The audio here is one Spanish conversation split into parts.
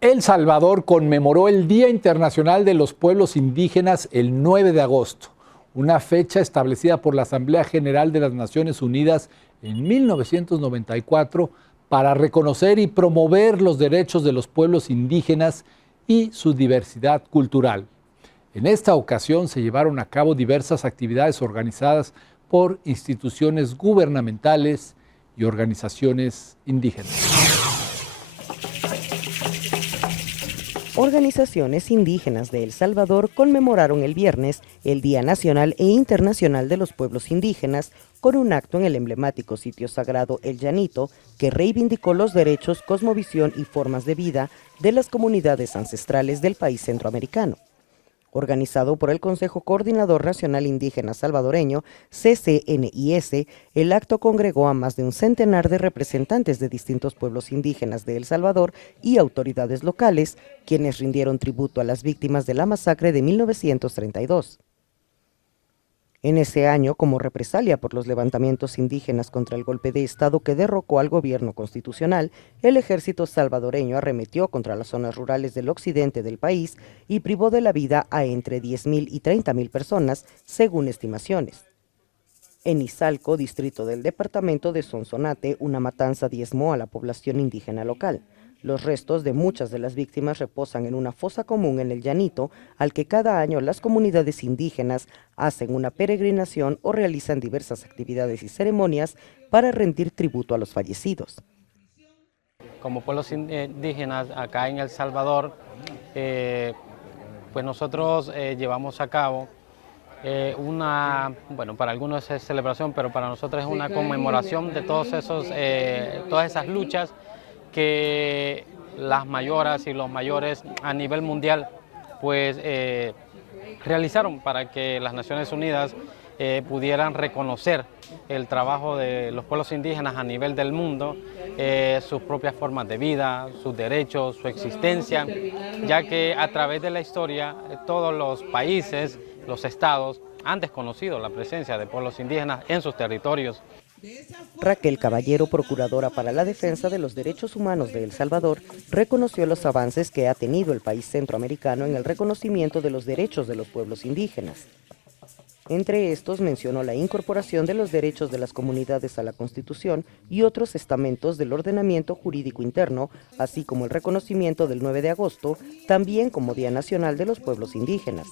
El Salvador conmemoró el Día Internacional de los Pueblos Indígenas el 9 de agosto, una fecha establecida por la Asamblea General de las Naciones Unidas en 1994 para reconocer y promover los derechos de los pueblos indígenas y su diversidad cultural. En esta ocasión se llevaron a cabo diversas actividades organizadas por instituciones gubernamentales y organizaciones indígenas. Organizaciones indígenas de El Salvador conmemoraron el viernes el Día Nacional e Internacional de los Pueblos Indígenas con un acto en el emblemático sitio sagrado El Llanito que reivindicó los derechos, cosmovisión y formas de vida de las comunidades ancestrales del país centroamericano. Organizado por el Consejo Coordinador Nacional Indígena Salvadoreño, CCNIS, el acto congregó a más de un centenar de representantes de distintos pueblos indígenas de El Salvador y autoridades locales, quienes rindieron tributo a las víctimas de la masacre de 1932. En ese año, como represalia por los levantamientos indígenas contra el golpe de Estado que derrocó al gobierno constitucional, el ejército salvadoreño arremetió contra las zonas rurales del occidente del país y privó de la vida a entre 10.000 y 30.000 personas, según estimaciones. En Izalco, distrito del departamento de Sonsonate, una matanza diezmó a la población indígena local. Los restos de muchas de las víctimas reposan en una fosa común en el Llanito, al que cada año las comunidades indígenas hacen una peregrinación o realizan diversas actividades y ceremonias para rendir tributo a los fallecidos. Como pueblos indígenas acá en El Salvador, pues nosotros llevamos a cabo para algunos es celebración, pero para nosotros es una conmemoración de todas esas luchas que las mayoras y los mayores a nivel mundial pues realizaron para que las Naciones Unidas pudieran reconocer el trabajo de los pueblos indígenas a nivel del mundo, sus propias formas de vida, sus derechos, su existencia, ya que a través de la historia todos los países, los estados han desconocido la presencia de pueblos indígenas en sus territorios. Raquel Caballero, procuradora para la defensa de los derechos humanos de El Salvador, reconoció los avances que ha tenido el país centroamericano en el reconocimiento de los derechos de los pueblos indígenas. Entre estos mencionó la incorporación de los derechos de las comunidades a la Constitución y otros estamentos del ordenamiento jurídico interno, así como el reconocimiento del 9 de agosto, también como Día Nacional de los Pueblos Indígenas.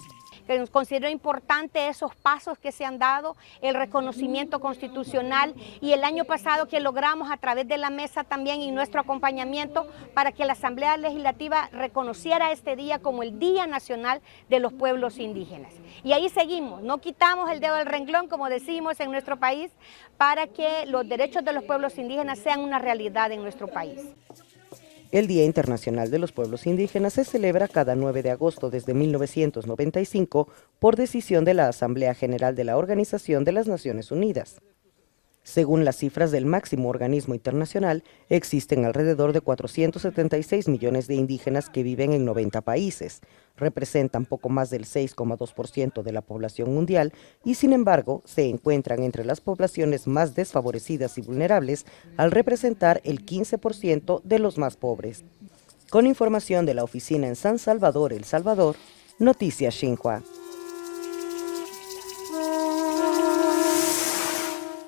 Que considero importante esos pasos que se han dado, el reconocimiento constitucional y el año pasado que logramos a través de la mesa también y nuestro acompañamiento para que la Asamblea Legislativa reconociera este día como el Día Nacional de los Pueblos Indígenas. Y ahí seguimos, no quitamos el dedo del renglón, como decimos en nuestro país, para que los derechos de los pueblos indígenas sean una realidad en nuestro país. El Día Internacional de los Pueblos Indígenas se celebra cada 9 de agosto desde 1995 por decisión de la Asamblea General de la Organización de las Naciones Unidas. Según las cifras del máximo organismo internacional, existen alrededor de 476 millones de indígenas que viven en 90 países, representan poco más del 6,2% de la población mundial y sin embargo se encuentran entre las poblaciones más desfavorecidas y vulnerables al representar el 15% de los más pobres. Con información de la oficina en San Salvador, El Salvador, Noticias Xinhua.